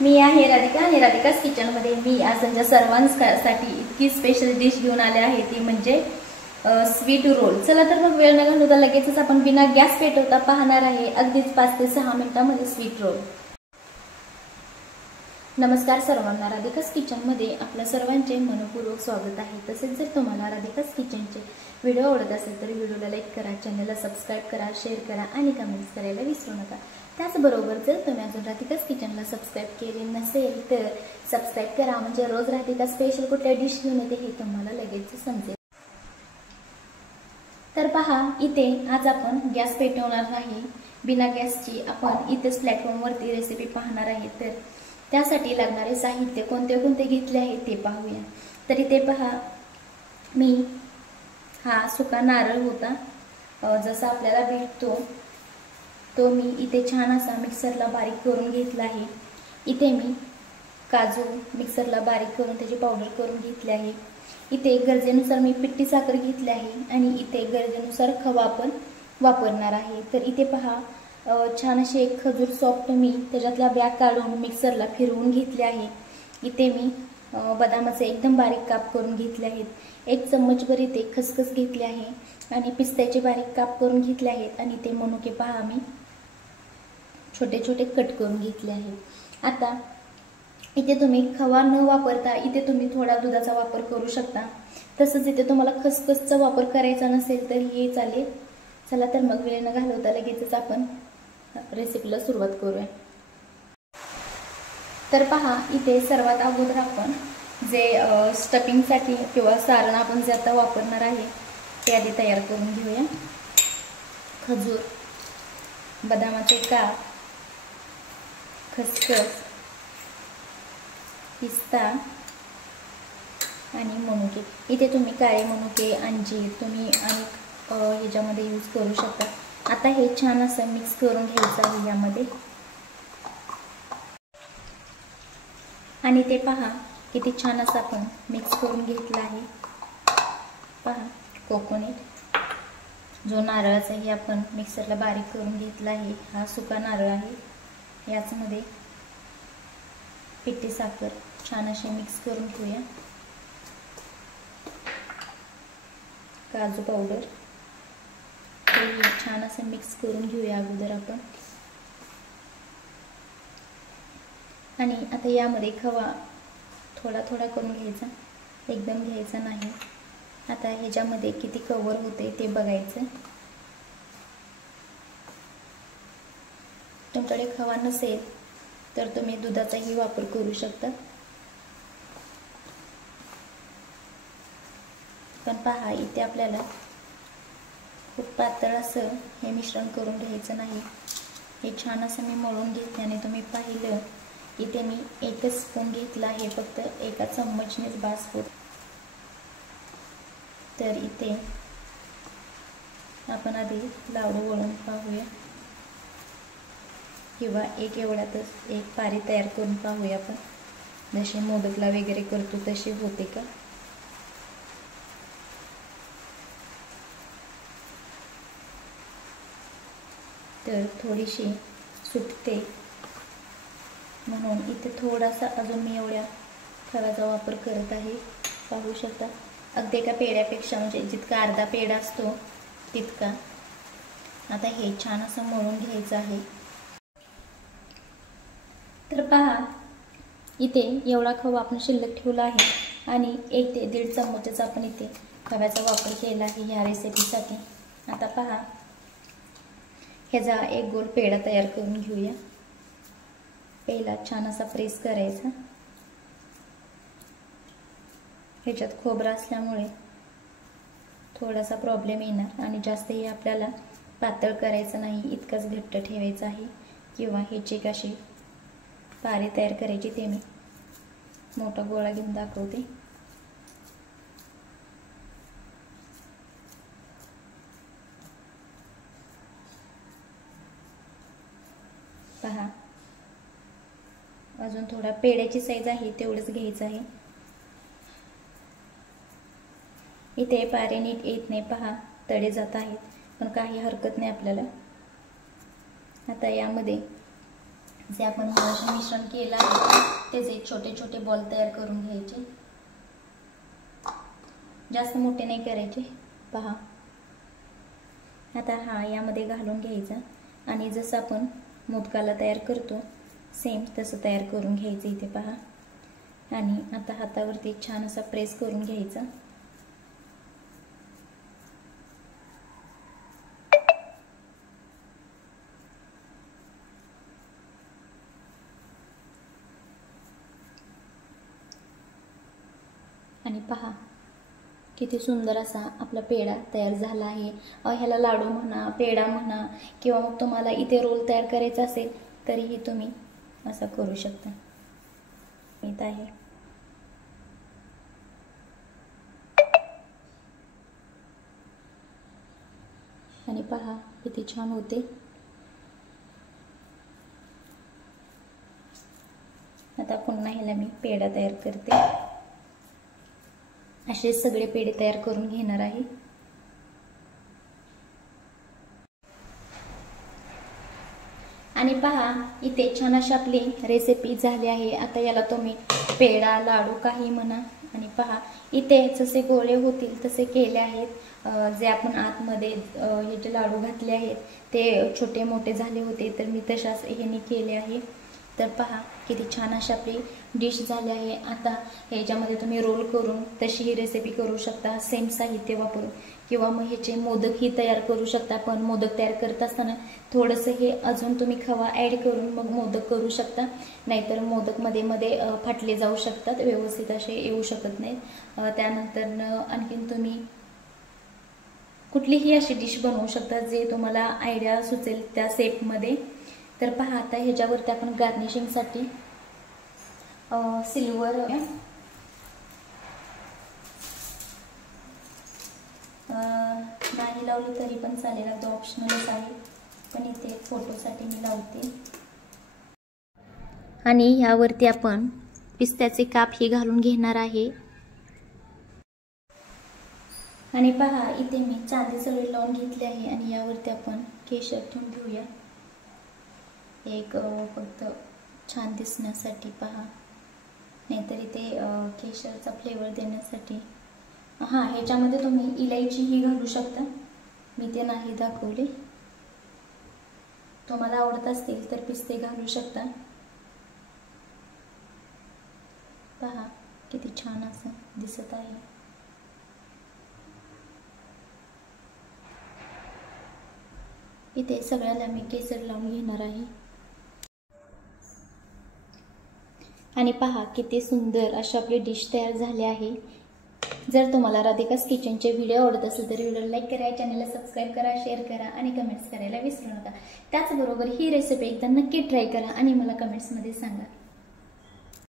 मी आहे राधिका आणि राधिकाच किचनमध्ये मी आज तुमच्या सर्वांसाठी इतकी स्पेशल डिश घेऊन आले आहे ती म्हणजे स्वीट रोल। चला तर मग वेळ न घालवता लगेचच आपण बिना गॅस पेटवता पाहणार आहे अगदीच 5 ते 6 मिनिटांमध्ये स्वीट रोल। नमस्कार सर्वांना, राधिकाच किचनमध्ये आपल्या सर्वांचे मनपूर्वक स्वागत आहे। तसेच जर तुम्हाला राधिकाच किचनचे व्हिडिओ आवडत असेल तर व्हिडिओला लाईक करा, चॅनलला सबस्क्राइब करा, शेअर करा आणि कमेंट्स करायला विसरू नका। त्याचबरोबर जर तुम्ही अजून राधिकाच किचनला सबस्क्राइब केले नसेल तर सबस्क्राइब करा, म्हणजे रोज राधिका स्पेशल कुठल्या डिश घेऊन येते हे तुम्हाला लगेच समजेल। तर पहा, इथे आज आपण गॅस पेटवणार नाही, बिना गॅसची आपण इथेच प्लॅटफॉर्मवरती रेसिपी पाहणार आहे। तर त्यासाठी लागणारे साहित्य कोणते कोणते घेतले आहे ते पाहूया। तर इथे पहा, मी हा सुका नारळ होता, जसा आपल्याला भेटतो तो मी इथे छान असा मिक्सरला बारीक करून घेतला आहे। इथे मी काजू मिक्सरला बारीक करून त्याची पावडर करून घेतली आहे। इथे गरजेनुसार मी पिठी साखर घेतली आहे आणि इथे गरजेनुसार खवा पण वापरणार आहे। तर इथे पहा, छान असे एक खजूर सॉफ्ट मी त्याच्यातला ब्याग काढून मिक्सरला फिरवून घेतले आहे। इथे मी बदामाचे एकदम बारीक काप करून घेतले आहेत। 1 चम्मचभर इथे खसखस घेतली आहे आणि पिस्त्याचे बारीक काप करून घेतले आहेत आणि ते मनुके पहा मी छोटे छोटे कट करून घेतले आहेत। आता इथे तुम्ही खवा न वापरता इथे तुम्ही थोडा दुधाचा वापर करू शकता। तसंच इथे तुम्हाला खसखसचा वापर करायचा नसेल तर हे चालेल। चला तर मग वेळ न घालवता लगेचच आपण रेसिपीला सुरुवात करूया। तर पहा, इथे सर्वात अगोदर आपण जे स्टफिंगसाठी किंवा सारण आपण जे आता वापरणार आहे ते आधी तयार करून घेऊया। खजूर, बदामाचे काप, खसखस, पिस्ता आणि मनुके। इथे तुम्ही काळे मनुके, अंजीर तुम्ही आणि ह्याच्यामध्ये यूज करू शकता। आता हे छान असं मिक्स करून घ्यायचं आहे यामध्ये। आणि ते पहा किती छान असं आपण मिक्स करून घेतलं आहे। पहा, कोकोनट जो नारळाचा हे आपण मिक्सरला बारीक करून घेतला आहे, हा सुका नारळ आहे। याचमध्ये पिठी साखर छान अशी मिक्स करून घेऊया। काजू पावडर छान असं मिक्स करून घेऊया अगोदर आपण। आणि आता यामध्ये खवा थोडा थोडा करून घ्यायचा, एकदम घ्यायचा नाही। आता ह्याच्यामध्ये किती कव्हर होते ते बघायचं। तुमच्याकडे खवा नसेल तर तुम्ही दुधाचाही वापर करू शकता। पण पहा, इथे आपल्याला खूप पातळ असं हे मिश्रण करून घ्यायचं नाही। हे छान असं मी मळून घेतल्याने तुम्ही पाहिलं इथे मी 1 स्पून घेतला आहे, फक्त 1 चम्मचनेच बास होत। तर इथे आपण आधी लाडू वळून पाहूया किंवा एक एवढ्यातच एक पारी तयार करून पाहूया आपण, जसे मोदकला वगैरे करतो तसे होते का। तर थोडीशी सुटते म्हणून इथे थोडासा अजून मी एवढ्या खव्याचा वापर करत आहे, पाहू शकता। अगदी एका पेड्यापेक्षा म्हणजे जितका अर्धा पेढा असतो तितका। आता हे छान असं मळून घ्यायचं आहे। तर पहा, इथे एवढा खवा आपण शिल्लक ठेवला आहे आणि 1 ते 1.5 चम्मचचा आपण इथे खव्याचा वापर केला आहे ह्या रेसिपीसाठी। आता पहा, ह्याचा एक गोल पेढा तयार करून घेऊया। पहिला छान असा प्रेस करायचा। ह्याच्यात खोबरं असल्यामुळे थोडासा प्रॉब्लेम येणार आणि जास्तही आपल्याला पातळ करायचं नाही, इतकाच घट्ट ठेवायचं आहे। किंवा ह्याची कशी पारी तयार करायची ते मी मोठा गोळा घेऊन दाखवते। पहा, अजून थोडा पेड्याची साईज आहे तेवढंच घ्यायचं आहे। इथे पारे नीट येत नाही, पहा तडे जात आहेत, पण काही हरकत नाही आपल्याला। आता यामध्ये जे आपण मिश्रण केलं आहे त्याचे छोटे छोटे बॉल तयार करून घ्यायचे. जास्त मोठे नाही करायचे. पहा आता हा यामध्ये घालून घ्यायचा आणि जसं आपण मोदकाला तयार करतो सेम तसं तयार करून घ्यायचं इथे पहा. आणि आता हातावरती छान असा प्रेस करून घ्यायचा. आणि पहा किती सुंदर असा आपला पेढा तयार झाला आहे. ह्याला लाडू म्हणा, पेढा म्हणा किंवा मग तुम्हाला इथे रोल तयार करायचा असेल तरीही तुम्ही असं करू शकता. येत आहे आणि पहा किती छान होते. आता पुन्हा ह्याला मी पेढा तयार करते. असे सगळे पेढे तयार करून घेणार आहे. आणि पहा इथे छान अशी आपली रेसिपी झाली आहे. आता याला तुम्ही पेढा, लाडू काही म्हणा. आणि पहा इथे जसे गोळे होतील तसे केले आहेत. जे आपण आतमध्ये हे जे लाडू घातले आहेत ते छोटे मोठे झाले होते तर मी तशाच ह्याने केले आहे. तर पहा किती छान अशी आपली डिश झाली आहे. आता ह्याच्यामध्ये तुम्ही रोल करून तशी ही रेसिपी करू शकता सेम साहित्य वापरून, किंवा मग ह्याचे मोदकही तयार करू शकता. पण मोदक तयार करत असताना थोडंसं हे अजून तुम्ही खवा ॲड करून मग मोदक करू शकता. नाहीतर मोदक मध्ये फाटले जाऊ शकतात, व्यवस्थित असे येऊ शकत नाहीत. त्यानंतर आणखीन तुम्ही कुठलीही अशी डिश बनवू शकता जे तुम्हाला आयडिया सुचेल त्या सेपमध्ये. तर पहा आता ह्याच्यावरती आपण गार्निशिंगसाठी सिल्वर नाही लावली तरी पण चालेल, अगदी ऑप्शनलच आहे. पण इथे फोटोसाठी मी लावते. आणि ह्यावरती आपण पिस्त्याचे काप ही घालून घेणार आहे. आणि पहा इथे मी चांदी सगळे लावून घेतले आहे. आणि यावरती आपण केशर ठेवून घेऊया एक फक्त छान दिसण्यासाठी. पहा नाहीतर इथे केशरचा फ्लेवर देण्यासाठी ह्याच्यामध्ये तुम्ही इलायचीही घालू शकता. मी ते नाही दाखवले. तुम्हाला आवडत असतील तर पिस्ते घालू शकता. पहा किती छान असं दिसत आहे. इथे सगळ्याला मी केसर लावून घेणार आहे. आणि पहा किती सुंदर अशी आपली डिश तयार झाली आहे. जर तुम्हाला राधिकास किचनचे व्हिडिओ आवडत असेल तर व्हिडिओला लाईक करा, चॅनलला सबस्क्राईब करा, शेअर करा आणि कमेंट्स करायला विसरू नका. त्याचबरोबर ही रेसिपी एकदा नक्की ट्राय करा आणि मला कमेंट्समध्ये सांगा.